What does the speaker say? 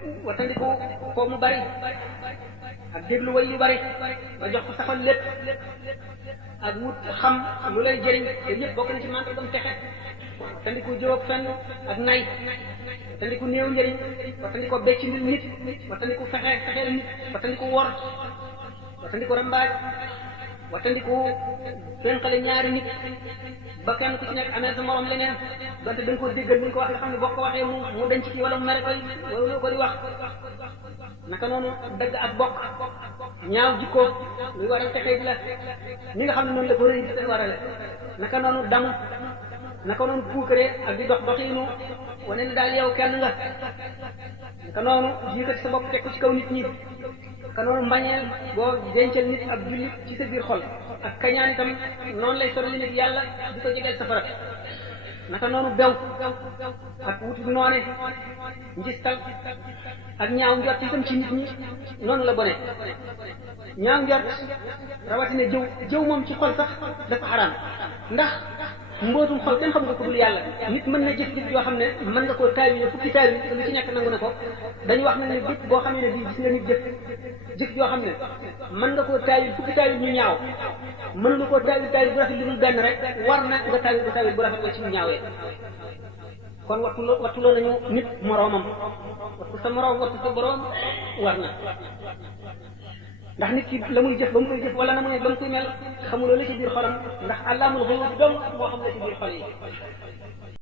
watandiku ko mu bari ak déglu way yu bari nga jox ko saxal lépp ak wut xam lu lay jëriñ te yëpp bokk na ci màndargam texe watandiku jóg fenn ak nay watandiku néew njëriñ watandiku becc nit watandiku fexeel nit watandiku wor watandiku rambaaj watandiku fenqale ñaari nit ba kenn ku ci nekk amee sa morom leneen donte da nga ko déggal ni nga ko wax nga xam ne boo ko waxee mu denc ci wala mu mere koy wala loo ko di wax naka noonu dëgg ak bokk ñaaw jikko luy waral texee di la ni nga xam ne noonu la ko rëy di warale naka noonu damu naka noonu puukare ak di dox doxiinu wane ni daal yow kenn nga naka noonu jiikat sa bopp teg ko ci kaw nit ñi naka noonu mbañeel boo dencal nit ak jullit ci sa biir xol ak kañaan itam noonu lay sorali nit yàlla di ko jegeel safara naka noonu bew ak wutu noone njistal ak ñaaw njort itam ci nit ñi noonu la bone ñaaw njort rawatina jëw moom ci xol sax dafa xaraam ndax mbootum xol kenn xam nga ko dul yàlla nit mën na jëf yoo xam ne mën nga koo taawil fukki taawil lu ci nekk nangu na ko dañu wax nag ne bépp boo xam ne bii gis nga nit jëf yoo xam ne mën nga koo taawil fukki taawil ñu ñaaw mënu koo taawil bu rafet lu dul benn rek war na nga taawil bu rafet ko ci ñu ñaawee kon wattuloo nañu nit moroomam wattu sa moroom wattu sa boroom war na ndax nit ki la muy jëf ba mu koy jëf wala na mu ne ba mu koy mel xamuloo la ci biir xolam ndax àllaamul xëy dong moo xam la ci biir xol yi